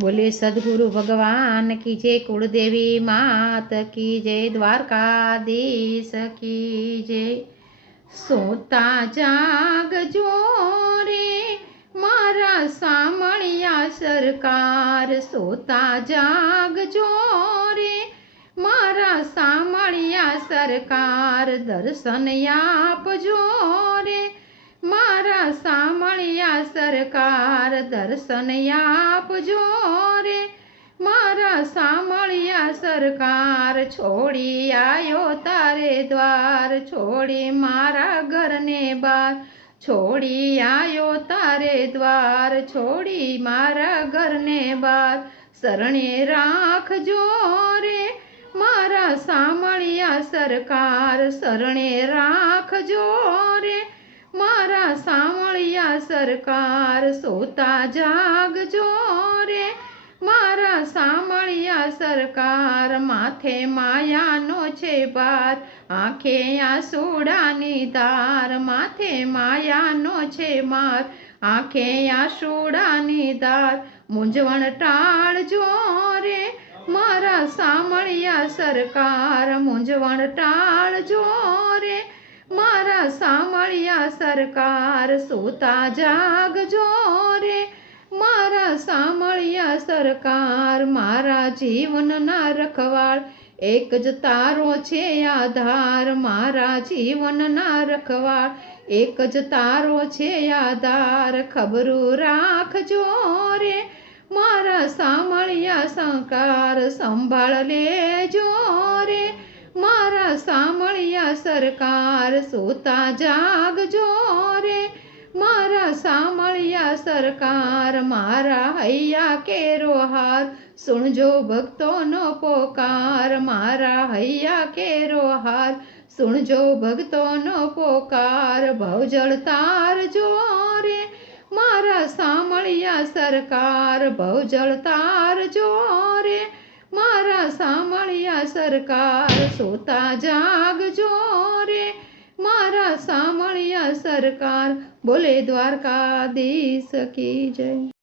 बोले सदगुरु भगवान की जय, कुलदेवी मात की जय, द्वारकाधीश की जय। सोता जागजो रे मारा सामळिया सरकार, सोता जागजो रे मारा सामळिया सरकार, दर्शन आपजो रे मारा सामळिया सरकार, दर्शन आपजो रे मारा सामळिया सरकार। छोड़ी आयो तारे द्वार, छोड़ी मारा घर ने बार, छोड़ी आयो तारे द्वार, छोड़ी मारा घर ने बार। शरणे राखजो रे मारा सामळिया सरकार, शरणे राखजो रे मारा सामळिया सरकार। सोता जागजो रे मारा सामळिया सरकार, माथे मायानो छे भार, आंखे आसूडानी धार, माथे मायानो छे मार, आंखे आसूडानी धार। मूंझवण टाळजो रे मारा सामळिया सरकार, मूंझवण टाळजो रे मारा सामळिया सरकार। सोता जागजो रे मारा सामळिया सरकार, मारा जीवनना रखवाळ एक ज तारो छे आधार, मारा जीवनना रखवाळ एक ज तारो छे आधार। खबरू राखजो रे मारा सामळिया सरकार, संभाळ लेजो रे मारा सामळिया सरकार। सोता जागजो रे मारा सामळिया सरकार, मारा हैया केरो हार, सुणजो भक्तोनो पोकार, मारा हैया केरो हार, सुणजो भक्तोनो पोकार। भवजळ तारजो रे मारा सामळिया सरकार, भवजळ तारजो रे मारा सामळिया सरकार। सोता जागजो रे मारा सामळिया सरकार। बोले द्वारकाधीश की जय।